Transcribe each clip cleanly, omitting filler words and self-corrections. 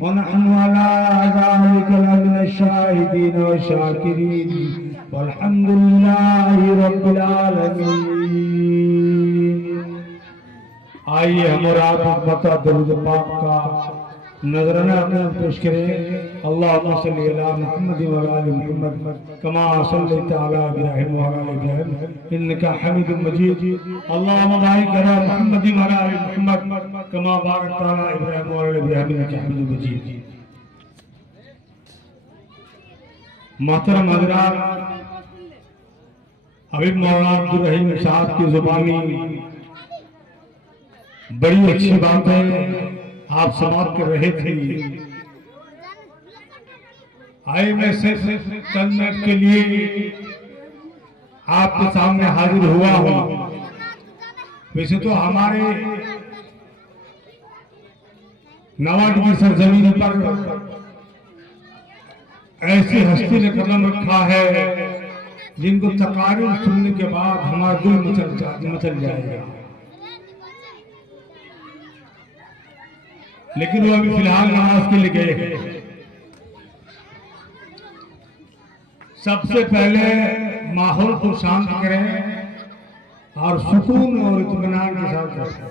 व नहनु अला ज़ालिका लमिनश शाहिदीन व शाकिरीन वल्हम्दुलिल्लाहि रब्बिल आलमीन। आइए हम और आप बता दरूद पाक का नजराना पेश करें। अल्लाहुम्मा सल्ली अला मुहम्मद व अला आलि मुहम्मद कमा सल्लैता अला इब्राहीम व अला आलि इब्राहीम इन्नका हमीदुम मजीद। अल्लाहुम्मा बारिक अला मुहम्मद व अला आलि मुहम्मद कमा बारकता अला इब्राहीम व अला आलि इब्राहीम इन्नका हमीदुम मजीद। मोहतरम हज़रात, हबीब मौलाना अब्दुल रहीम साहब की जुबानी बड़ी अच्छी बात है, आप समाप्त कर रहे थे। आए मैं सिर्फ चंद मिनट के लिए आपके सामने हाजिर हुआ हूं। वैसे तो हमारे नवाज की सरजमीन पर ऐसी हस्ती ने कदम रखा है जिनको तकारीर सुनने के बाद हमारा दिल मचल जाएगा, लेकिन वो अभी फिलहाल नमाज के लिए गए हैं। सबसे पहले माहौल को शांत करें और सुकून और इत्मीनान के साथ रखें।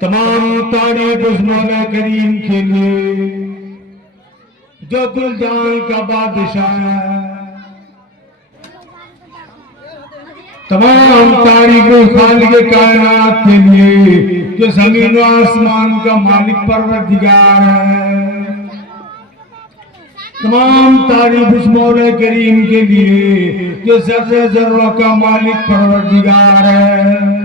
तमाम तारीफ उस मौला करीम के लिए जो गुलजान का बादशाह है। तमाम तारीफ खालिक कायनात के लिए जो जमीन और आसमान का मालिक परवरदिगार है। तमाम तारीफ उस मौला करीम के लिए जो ज़र्रे ज़र्रों का मालिक परवरदिगार है।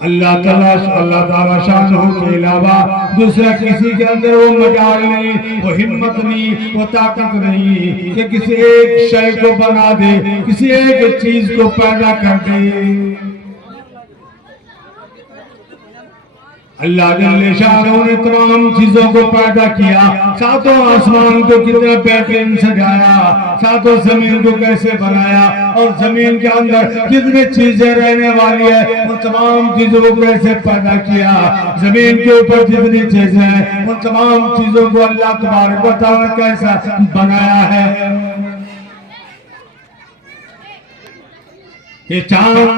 अल्लाह ताला शान के अलावा दूसरा किसी के अंदर वो मजाल नहीं, वो हिम्मत नहीं, वो ताकत नहीं कि किसी एक शय को बना दे, किसी एक चीज को पैदा कर दे। अल्लाह ने तमाम चीजों को पैदा किया। सातों आसमान को कितना बेहतरीन सजाया, सातों जमीन को कैसे बनाया, और जमीन के अंदर कितनी चीजें रहने वाली है, उन तमाम चीजों को कैसे पैदा किया। जमीन के ऊपर जितनी चीजें हैं उन तमाम चीजों को अल्लाह तबारक व तआला कैसा बनाया है। ये चांद,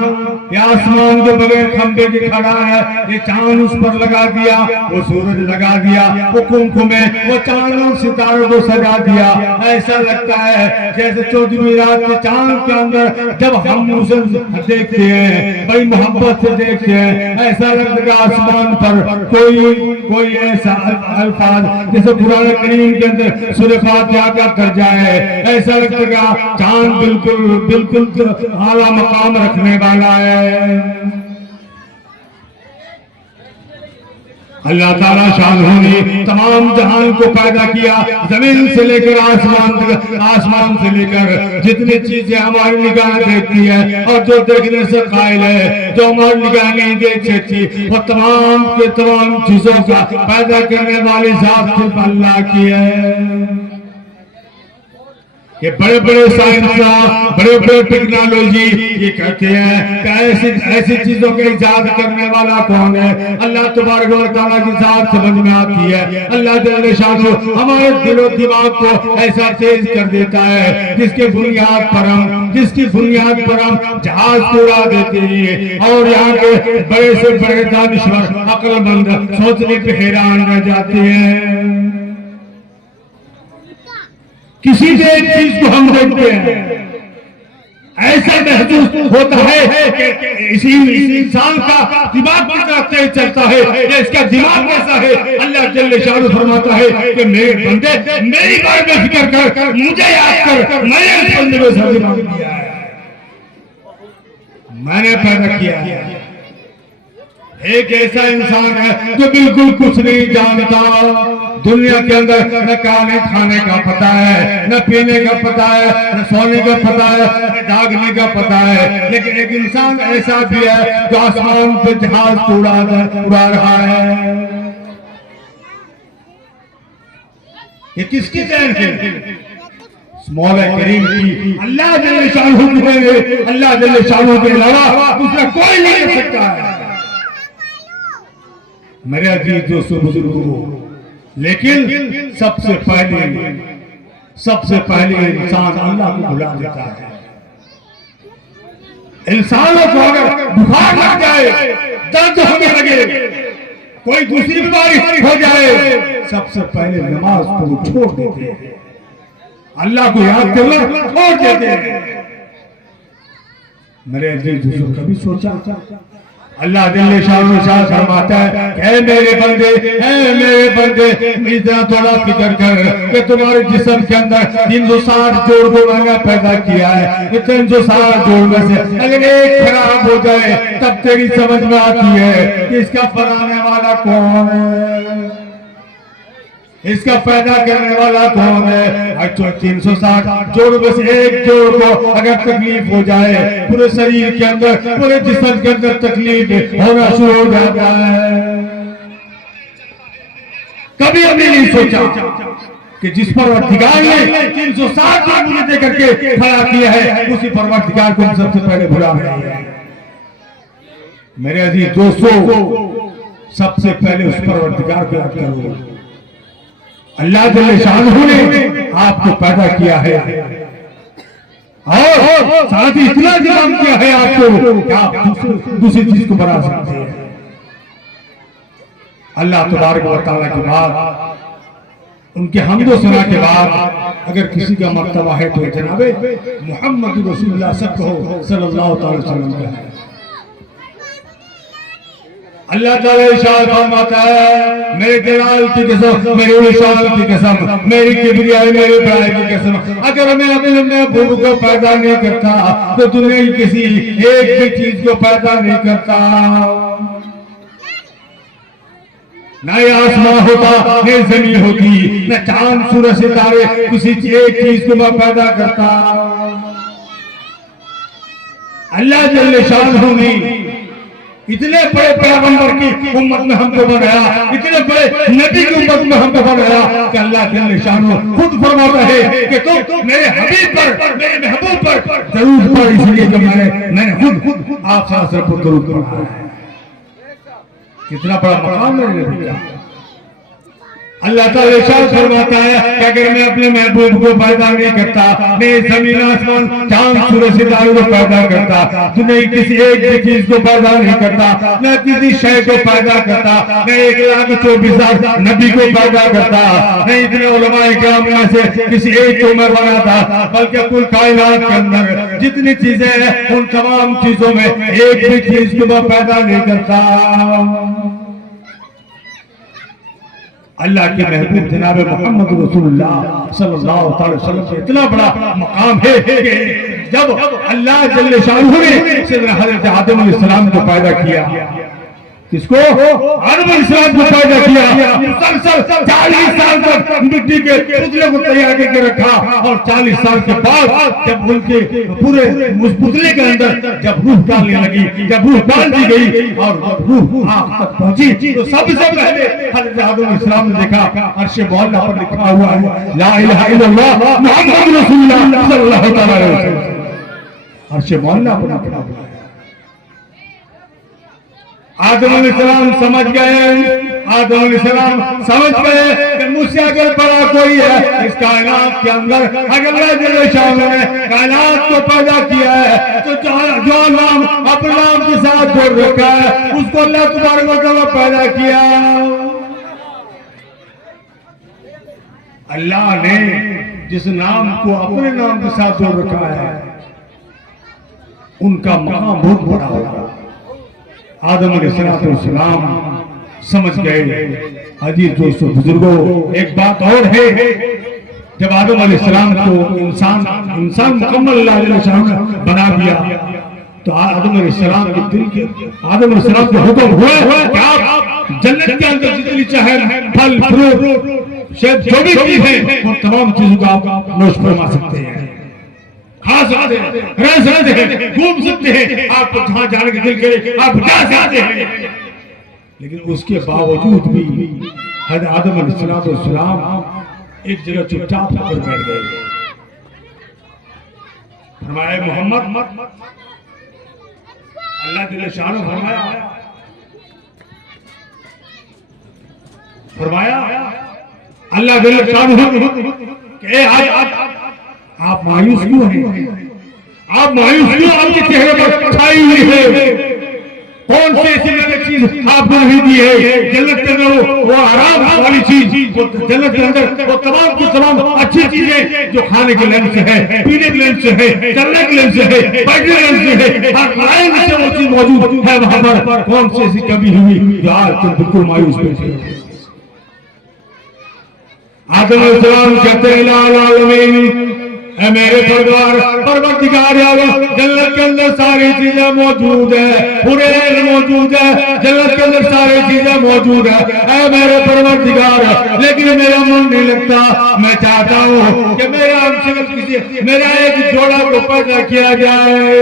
ये आसमान के बगैर खंबे के खड़ा है, ये चांद उस पर लगा दिया, वो सूरज लगा दिया, वो कुमकुम है, वो चांद और सितारों को सजा दिया। ऐसा लगता है जैसे 14वीं रात के चांद के अंदर जब हम उसे देखते हैं, बड़ी मोहब्बत से देखते हैं, ऐसा लगता है आसमान पर कोई ऐसा अल्फाज जैसे कुरान करीम के अंदर सूरह फातिहा का दर्जा है। ऐसा लगता है चांद बिल्कुल आला मकाम रखने वाला है। अल्लाह ताला शाह ने तमाम जहान को पैदा किया, जमीन से लेकर आसमान तक, आसमान से लेकर जितनी चीजें हमारी निगाह देखती है और जो देखने से कायल है, जो हमारी निगाह नहीं देख सकती, वो तमाम के तमाम चीजों का पैदा करने वाली जात सिर्फ अल्लाह की है। ये बड़े बड़े साइंसदान, बड़े बड़े टेक्नोलॉजी ये कहते हैं कि ऐसी चीजों के इजाद करने वाला कौन है? अल्लाह तबारक व तआला की जात समझ में आती है। अल्लाह जल्ल शानो हमारे दिलो दिमाग को ऐसा तेज कर देता है जिसकी बुनियाद पर हम जहाज को उड़ा देते हैं, और यहाँ के बड़े से बड़े दानिश्वर अक्लमंद सोचने पे हैरान रह जाते हैं। किसी भी एक चीज को हम देखते हैं, ऐसा महसूस होता है कि इसी इंसान का दिमाग की तरफ तेज चलता है, या इसका दिमाग कैसा है। अल्लाह जल्ल शानु फरमाता है कि मेरे बंदे मेरी बारे में फिक्र कर, मुझे याद कर, मैंने इस बंदे में सब दिमाग दिया है, मैंने पैदा किया है। एक ऐसा इंसान है जो बिल्कुल कुछ नहीं जानता, दुनिया के अंदर न खाने का पता है, न पीने का पता है, न सोने का पता है, न जागने का पता है। लेकिन एक इंसान ऐसा भी है जो आसमान पे जहाज उड़ा रहा है। ये किसकी देन है? मौला करीम की अल्लाह जल्ले शानहू की अल्लाह जल्ले शानहू के अलावा दूसरा कोई नहीं कर सकता है मेरे अजीज दोस्तों बुजुर्गों। लेकिन सबसे पहले इंसान अल्लाह को भुला देता है। इंसानों को अगर बुखार लग जाए, दर्द होने लगे, कोई दूसरी बीमारी हो जाए, सबसे पहले नमाज को वो छोड़ देते हैं, अल्लाह को याद करना छोड़ देते हैं। मेरे अजीज दोस्तों कभी सोचा अल्लाह जल्ले शाह फरमाता है ऐ मेरे बंदे इतना थोड़ा फिक्र कर कि तुम्हारे जिस्म के अंदर 360 जोड़ को मैंने पैदा किया है। 360 जोड़ में से अगर एक खराब हो जाए तब तेरी समझ में आती है कि इसका बनाने वाला कौन है, इसका पैदा करने वाला कौन है। 360 जोड़ में से एक जोड़ को अगर तकलीफ हो जाए, पूरे शरीर के अंदर, पूरे जिस्म के अंदर तकलीफ होना शुरू हो जाता है। कभी हमने नहीं सोचा कि जिस परवरदिगार ने 360 जोड़ मुझे दे करके खड़ा किया है, उसी परवरदिगार को हम सबसे पहले भुला रहे हैं। मेरे अजीज दोस्तों, सबसे पहले उस परवरदिगार को याद करो। अल्लाह जल्ले शानहू ने आपको पैदा किया है और साथ ही इतना इंतजाम किया है आपको कि आप दूसरी चीज को बना सकते हैं। अल्लाह तबारक व तआला के बाद, उनके हम्दो सना के बाद अगर किसी का मर्तबा है तो जनाबे मोहम्मद रसूलुल्लाह सल्लल्लाहु अलैहि वसल्लम का है। अल्लाह ताला इरशाद फरमाता है मेरे जलाल की कसम, मेरे विशाल की कसम, मेरी किबरियाई, मेरे बड़ाई की कसम, अगर मैं अपने महबूब को पैदा नहीं करता तो दुनिया की किसी एक भी चीज को पैदा नहीं करता। न ये आसमां होता, न जमीन होती, न चांद सूरज सितारे, किसी एक चीज को मैं पैदा करता। अल्लाह जल्ले शानहू ने इतने बड़े पैगंबर की उम्मत में हमको बनाया, इतने बड़े नबी की उम्मत में हमको बनाया कि अल्लाह जल्ले शानहू खुद फरमाता है कि तुम मेरे हबीब पर, मेरे महबूब पर दरूद पढ़, इसलिए कि मैंने खुद आप सल्लल्लाहु पर दरूद पढ़ा है। कितना बड़ा मकाम है नबी का। अल्लाह ताला इरशाद फरमाता है कि अगर मैं अपने महबूब को पैदा नहीं करता, मैं जमीन आसमान चांद सूरज सितारों को पैदा करता, तो नहीं किसी एक भी चीज को पैदा नहीं करता, न किसी शय को पैदा करता, न 1,24,000 नबी को पैदा करता, न इतने उलमाए किराम में से किसी एक को मैं बनाता, बल्कि कुल कायनात के अंदर जितनी चीजें हैं उन तमाम चीजों में एक भी चीज को मैं पैदा नहीं करता। अल्लाह के महबूब जनाब मोहम्मद रसूलुल्लाह सल्लल्लाहु अलैहि वसल्लम से इतना बड़ा मकाम है कि जब अल्लाह जल्ले शानहू ने सैयदना हज़रत आदम अलैहिस्सलाम को पैदा किया, किसको? आदम अलैहिस्सलाम को पैदा किया, मुसलसल 40 साल तक मिट्टी के पुतले को तैयार करके रखा और 40 साल के बाद जब उनके पूरे उस पुतले के अंदर जब रूह डालने लगी, जब रूह डाल दी गई और जब रूह आँख तक पहुंची तो सबसे पहले हज़रत आदम अलैहिस्सलाम ने देखा अर्श मौला पर लिखा हुआ है ला इलाहा इल्लल्लाह मुहम्मद रसूलुल्लाह सल्लल्लाहु अलैहि वसल्लम। अर्श मौला पर लिखा हुआ है। आदम अलैहिस्सलाम समझ गए कि मुझसे अगर बड़ा कोई है इस कायनात के अंदर, अगर अल्लाह जल्ले शानहू ने कायनात को पैदा किया है तो जो नाम अपने नाम के साथ जोड़ रखा है उसको अल्लाह तबारक व तआला पैदा किया। अल्लाह ने जिस नाम को अपने नाम के साथ जोड़ रखा है उनका मकाम बहुत बड़ा होगा। आदम अलैहिस्सलाम समझ गए। अजीज दोस्तों बुजुर्गों, एक बात और है, जब आदम अलैहिस्सलाम को इंसान मुकम्मल अल्लाह ने बना दिया तो आदम अलैहिस्सलाम के दिल के आदम अलैहिस्सलाम को हुक्म हुआ कि आप जन्नत के अंदर जितनी चाहे फल फ्रूट शायद जो भी चीज है वो तमाम चीजों का आप नोश फरमा सकते हैं, खा सकते हैं, रह सकते हैं, घूम सकते हैं, आपको जहां जाने के दिल करे आप जा सकते हैं। लेकिन उसके बावजूद भी हज़रत आदम अलैहिस्सलाम एक जगह चुपचाप होकर बैठ गए। फरमाए मोहम्मद, अल्लाह जल्ल शान फरमाया अल्लाह जल्ल शान आप मायूस क्यों हैं? आप मायूस क्यों? आपके चेहरे पर छाई हुई है कौन सी ऐसी गलत चीज आपको नहीं दी है? जन्नत के अंदर वो आराम वाली चीज, जन्नत के अंदर वो तमाम की तमाम अच्छी चीजें जो खाने के लेंस से है, पीने के लेंस से है, चलने के लेंस से है, बैठने के लेंस से है, हर लाइन से वो चीज मौजूद है वहां पर। कौन सी ऐसी कमी हुई जो आज तुम बिल्कुल मायूस बैठे हो? आदम अलैहिस्सलाम कहते हैं ला आलमीन, ऐ मेरे परवरदिगार आलम, जन्नत के अंदर सारी चीजें मौजूद है, पूरे मौजूद है, जन्नत के अंदर सारी चीजें मौजूद है, ऐ मेरे परवरदिगार, लेकिन मेरा मन नहीं लगता। मैं चाहता हूँ कि मेरा एक जोड़ा को पैदा किया जाए।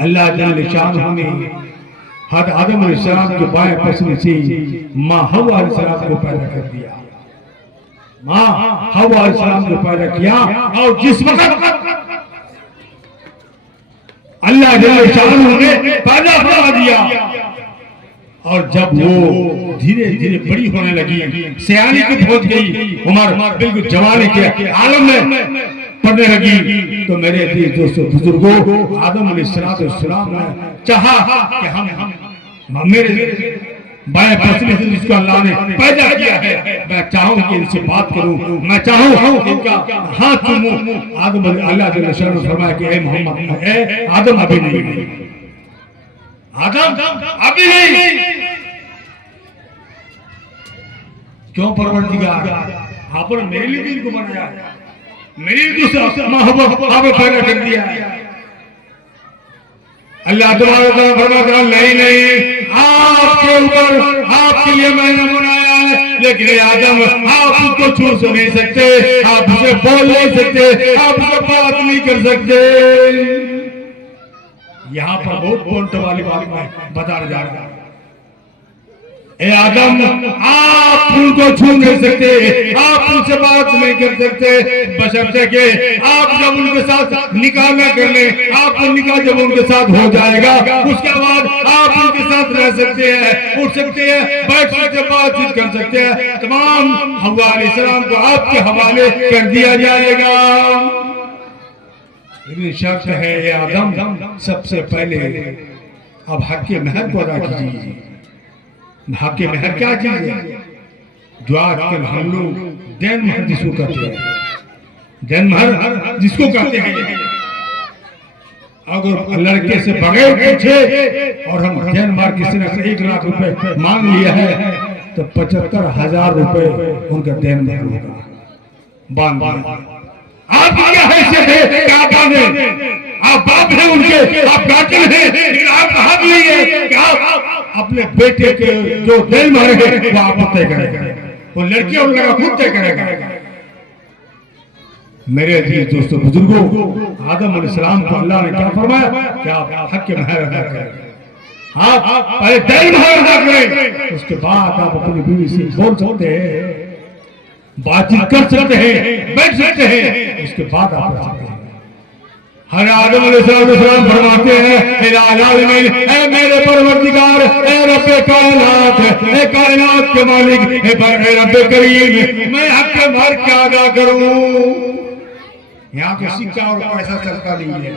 अल्लाह जल्ल शानहू ने हद आदम अलैहिस्सलाम के बाएं पसली से माँ हव्वा अलैहिस्सलाम को पैदा कर दिया। माँ हव्वा अलैहिस्सलाम को पैदा किया और जिस वक्त अल्लाह जल्ल शानहू ने पैदा फरमा दिया और जब वो धीरे धीरे बड़ी होने लगी, सयानी को पहुंच गई, उम्र बिल्कुल जवानी के आलम में पढ़ने लगी, तो मेरे दोस्तों बुजुर्गों, आदम अलैहिस्सलाम ने चाहा कि हम मेरे बाएं पसली से जिसको अल्लाह ने पैदा किया है, मैं चाहूं कि इनसे बात करूं, मैं चाहूं इनका हाथ चूमूं। आदम अल्लाह जल्ल शानहू फरमाया कि ए मोहम्मद, ए आदम अभी नहीं, आदम अभी नहीं। क्यों परवरदिगार, आपने मेरे लिए इनको बनाया, मेरी दूसरा महबूब आपने पैदा कर दिया। अल्लाह तुम्हारा फरमाता नहीं, आपके ऊपर आपके लिए मैंने बनाया है, लेकिन आदम आप उसको छू से नहीं सकते, आप उसे बोल नहीं सकते, आप उसे बात नहीं कर सकते। यहाँ पर बहुत पॉइंट वाली बात मैं बता जा रहा हूं। ए आदम, आप उनको छू नहीं सकते, आप उनसे बात नहीं कर सकते, बशर्ते के आप जब उनके साथ निकाह न कर ले, आपका निकाह जब उनके साथ हो जाएगा उसके बाद आप उनके साथ रह सकते हैं, उठ सकते हैं, बैठ सकते, बातचीत कर सकते हैं। तमाम हव्वा अलैहिस्सलाम को आपके हवाले कर दिया जाएगा। लेकिन शर्त है ये आदम, सबसे पहले अब हक के महर को अदा कीजिए। हक के महर क्या चीज है? जो आजकल हम लोग देन महर जिसको कहते हैं, देन महर जिसको कहते हैं, अगर लड़के से बगैर पूछे और हम देन महर किसी ने 1 लाख रुपए मांग लिया है तो 75,000 रुपए उनका देन महर होगा। बांध आप क्या हैसियत है? क्या बांधे? आप बाप हैं उनके, आप गार्जियन हैं, लेकिन आप हक नहीं है कि आप अपने बेटे के जो देन महर है वो आप तय करेगा, वो लड़की और लड़का खुद तय करेगा। मेरे अजीज दोस्तों बुजुर्गों, आदम अलैहिस्सलाम को अल्लाह ने क्या फरमाया कि आप हक के महर अदा करें, आप पहले देन महर अदा करें, उसके बाद आप अपनी बीवी से बोल सकते हैं, बातचीत कर सकते हैं, बैठ सकते हैं, उसके बाद आप रह सकते हैं। हर आदम अलैहिस्सलाम फरमाते हैं ऐ मेरे परवरदिगार, ऐ रब्बे कायनात, ऐ कायनात के मालिक, ऐ रब्बे करीम, मैं हक के महर क्या अदा करूं? यहाँ तो सिक्का और पैसा चलता नहीं है,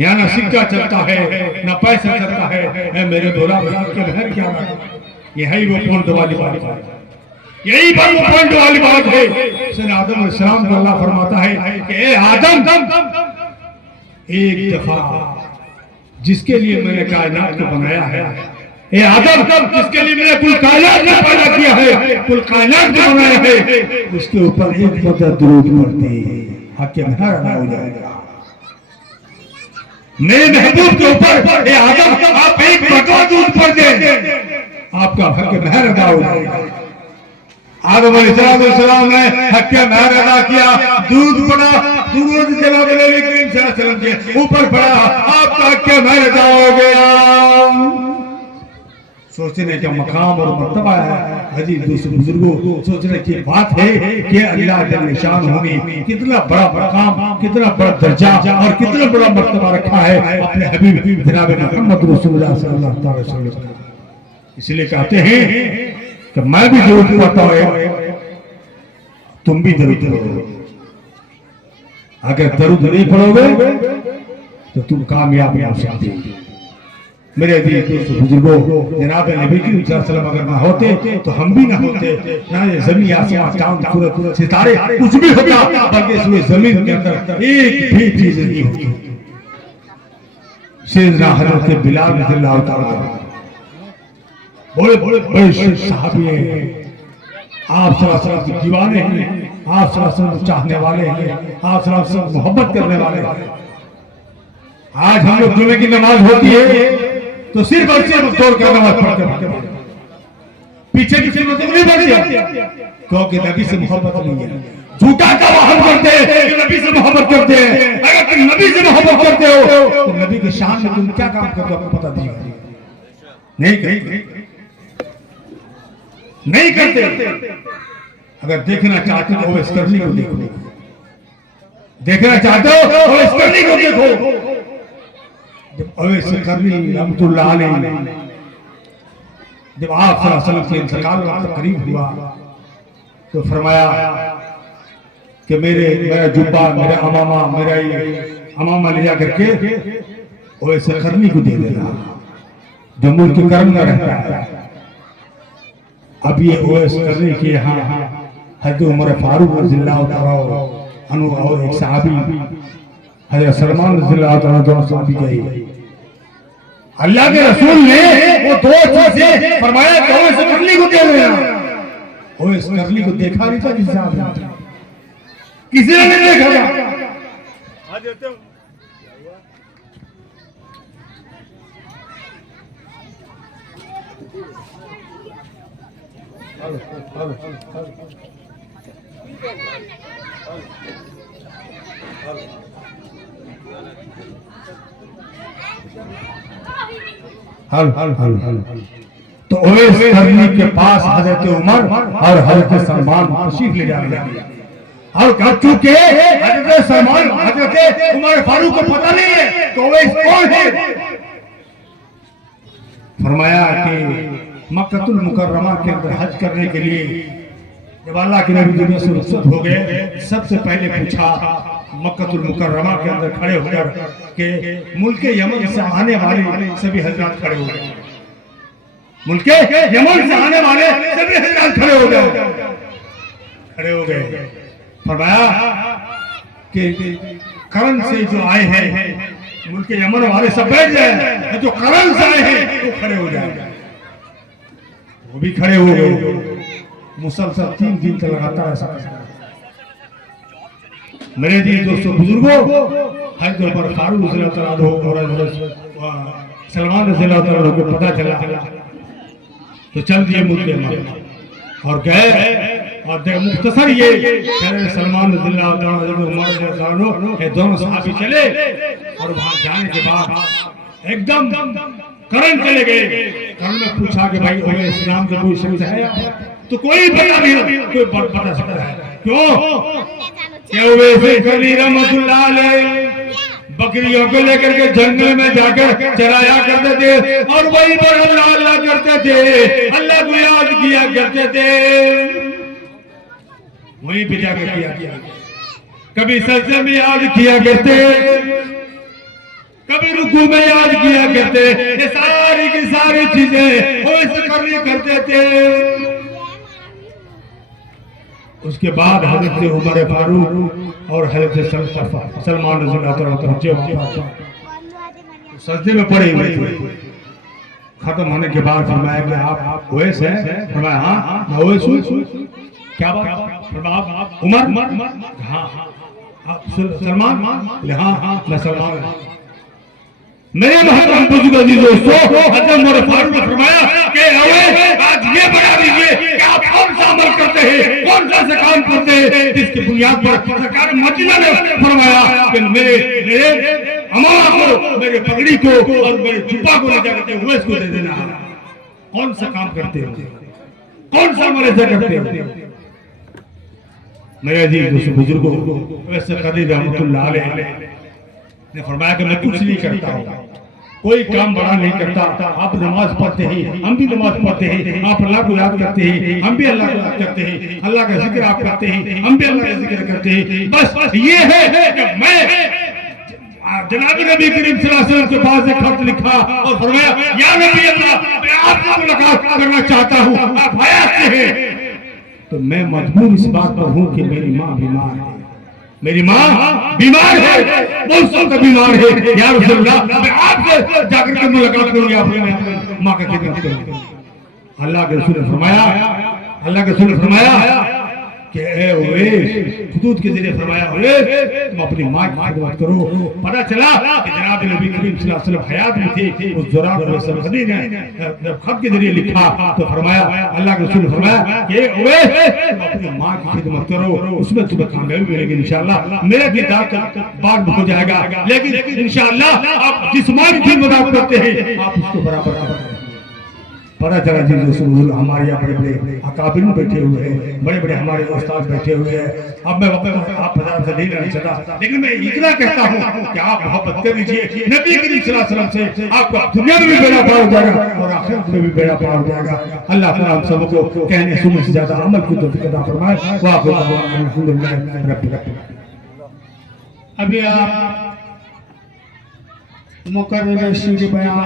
यहाँ ना सिक्का चलता है ना पैसा चलता है। ऐ मेरे बोला हक के महर क्या अदा करूं? यही वो पॉइंट वाली बात है, यही पर वो पॉइंट वाली बात है। आदम अलैहिस्सलाम को अल्लाह फरमाता है कि ए आदम, एक दफा जिसके लिए मैंने कायनात को बनाया है, ए आदम, जिसके लिए मैंने कुल कायनात को पैदा किया है, कुल कायनात को बनाया है, उसके ऊपर एक मदद दुरूद पढ़ते हक के महर अदा हो जाएगा। मेरे महबूब के ऊपर ए आदम आप एक मदद दुरूद पढ़ दें, आपका हक के महर अदा हो जाएगा। आदम अलैहिस्सलाम ने हक के महर अदा किया, दूध पड़ा, दूध जनाब नबी करीम सल्लल्लाहु अलैहि वसल्लम के ऊपर पड़ा, आपका हक के महर अदा हो गया। सोचने का मकाम और मर्तबा है। अजीज दोस्तों बुजुर्गों, सोचने की बात है कि अल्लाह के निशान होने कितना बड़ा मकाम, कितना बड़ा दर्जा और कितना बड़ा मर्तबा रखा है अपने हबीब जनाब मोहम्मद रसूलुल्लाह सल्लल्लाहु अलैहि वसल्लम। इसलिए कहते हैं कि मैं भी दरूद पढ़ता हूं, तुम भी दरूद पढ़ो। अगर दरूद नहीं पढ़ोगे तो तुम कामयाब नहीं हो सकते। मेरे दोस्तों बुजुर्गों, जनाब नबी करीम सल्लल्लाहु अलैहि वसल्लम अगर ना होते तो हम भी ना होते, ना ये जमीन आसमान चांद सूरज सितारे कुछ भी होता, बल्कि इस जमीन के अंदर एक भी चीज नहीं होती। सैयदना हजरत बिलाल रज़ियल्लाहु ताला बड़े सहाबी हैं, आप सल्लल्लाहु अलैहि वसल्लम के दीवाने हैं, आप सल्लल्लाहु अलैहि वसल्लम को चाहने वाले हैं, आप सल्लल्लाहु अलैहि वसल्लम मोहब्बत करने वाले हैं। आज हम लोग जुमे की नमाज होती है तो सिर्फ और सिर्फ दौड़ कर नमाज पढ़ते हैं, पीछे की सिर्फ नहीं पढ़ते, क्योंकि नबी से मोहब्बत नहीं है। झूठा का वाहन करते हैं कि नबी से मोहब्बत करते हैं। अगर तुम नबी से मोहब्बत करते हो तो नबी के शान में तुम क्या काम करते हो आपको पता नहीं करते। अगर देखना चाहते हो ओवैस करनी को देखो, देखना चाहते हो ओवैस करनी को देखो। जब ओवैस करनी रहमतुल्लाह अलैह, जब आप सल्लल्लाहु अलैहि वसल्लम के इंतकाल का करीब हुआ तो फरमाया कि मेरा जुब्बा, मेरा अमामा ले जा करके ओवैस करनी को दे देना, जो मुल्क करम में रहता है। अब ये ओवैस करनी के यहाँ हजरत उमर फारूक रज़ियल्लाहु ताला अन्हु और एक सहाबी हजरत सलमान रज़ियल्लाहु ताला दोनों सहाबी गए। अल्लाह के रसूल ने वो दो चीजें फरमाया कि ओवैस करनी को दे देना। ओवैस करनी को देखा नहीं था किसी ने, किसी ने नहीं देखा था। तो ओवैस करनी के पास हजरत उमर और हजरत सलमान तशरीफ ले जाने लगे। और चूंकि हजरत सलमान हजरत उमर फारूक को पता नहीं है तो ओवैस कौन है, फरमाया कि मक्कतुल मुकर्रमा के अंदर हज करने के लिए जब अल्लाह के नबी दुनिया से रुखसत हो गए, सबसे पहले पूछा मक्कतुल मुकर्रमा के अंदर खड़े होकर के मुल्क यमन से आने वाले सभी हजरात खड़े हो गए। मुल्क यमन से आने वाले सभी हजरात खड़े हो गए। फरमाया कि करण से जो आए हैं मुल्क यमन वाले सब बैठ जाए, जो करण से आए हैं वो खड़े हो जाए। वो भी खड़े हो गए। मुसलसल 3 दिन तक लगातार ऐसा। मेरे दोस्तों बुजुर्गों, हजरत उमर फारूक रज़ियल्लाहु ताला अन्हु और हजरत सलमान रज़ियल्लाहु ताला अन्हु को पता चला तो चल दिए मुल्क यमन और गए। और मुख्तसर ये सलमान रज़ियल्लाहु ताला अन्हु उमर रज़ियल्लाहु अन्हु ये दोनों सहाबी चले और वहां जाने के बाद एकदम करण चले गए। करण में पूछा कि भाई ओवैस नाम का कोई शख्स है? तो कोई पता नहीं, कोई बता सकता है। क्यों? ओवैस करनी रहमतुल्लाह अलैह बकरियों को लेकर के जंगल में जाकर चराया करते थे और वहीं पर अल्लाह अल्लाह करते थे, अल्लाह को याद किया करते थे। वहीं पे जाकर किया, कभी सजदे में याद किया करते, कभी रुकू में याद किया करते। ये सारी की सारी चीजें ओवैस करनी करते थे। उसके बाद हजरत उमर फारूक और हजरत सलमान रज़ियल्लाहु ताला सजदे में पड़े हुए थे। खत्म होने के बाद फरमाया कि आप ओवैस हैं? फरमाया हाँ मैं ओवैस हूं। क्या बात? फरमाया उमर? हाँ। सलमान? हाँ मैं सलमान हूं। मेरे मोहतरम बुजुर्ग दोस्तों, हजरत उमर फारूक ने फरमाया कि ओवैस आज ये बता दीजिए कि आप कौन सा अमल करते हैं, कौन सा से काम करते हैं, जिसकी बुनियाद पर सरकार मदीना ने फरमाया कि मेरे अमामा को, मेरे पगड़ी को और मेरे जुब्बा को ले जाकर ओवैस को दे देना। कौन सा काम करते हो, कौन सा अमल ऐसा करते हो। मेरे जी दोस्तों बुजुर्गों, वैसे कदी रहमतुल्लाह अलैह ने फरमाया कि मैं कुछ नहीं करता हूँ, कोई काम बड़ा नहीं करता। आप नमाज पढ़ते हैं, हम भी नमाज पढ़ते हैं। आप अल्लाह को याद करते हैं, हम भी अल्लाह को याद करते हैं। अल्लाह का जिक्र आप करते हैं, हम भी अल्लाह का जिक्र करते हैं। बस ये है कि मैं जनाब नबी करीम सल्लल्लाहु अलैहि वसल्लम के पास एक खत लिखा और फरमाया, या नबी अल्लाह, मैं आपसे मुलाकात करना चाहता हूँ, आप हयात से हैं। तो मैं मजबूर इस बात पर हूँ कि मेरी माँ बीमार है, मेरी माँ बीमार है, बहुत ज्यादा बीमार है। या रसूलल्लाह, मैं आपसे जाकर के मुलाकात करूंगी, आपकी माँ का खिदमत करूंगी। अल्लाह के रसूल ने फरमाया, अल्लाह के रसूल ने फरमाया कि ए उवैस, खुदूद के जरिए फरमाया, उवैस तुम अपनी माँ की खिदमत करो। पता चला कि जनाब नबी करीम सल्लल्लाहु अलैहि वसल्लम हयात में थे। उस ज़ुरार रसूल ने जब खत के जरिए लिखा तो फरमाया, अल्लाह के रसूल ने फरमाया कि उवैस तुम अपनी माँ की खिदमत करो, उसमें तुम्हें कामयाबी मिलेगी इंशाअल्लाह। मेरा किरदार का बाद हो जाएगा, लेकिन इंशाअल्लाह आप जिस माँ की खिदमत आप करते हैं, आप उसको बराबर पता चला जी दोस्तों, हमारे यहाँ बड़े बड़े अकाबिर बैठे हुए हैं, बड़े बड़े हमारे उस्ताद बैठे हुए हैं। अब मैं आप बाजार से नहीं लेना चाहता, लेकिन मैं इतना कहता हूँ कि आप मोहब्बत कर लीजिए नबी करीम सल्लल्लाहु अलैहि वसल्लम से, आपका दुनिया में भी बेड़ा पार हो जाएगा और आखिरत में भी बेड़ा पार हो जाएगा। अल्लाह ताला हम सबको कहने सुनने से ज्यादा अमल की तौफीक अता फरमाए। अभी आप मुकर्रर बयान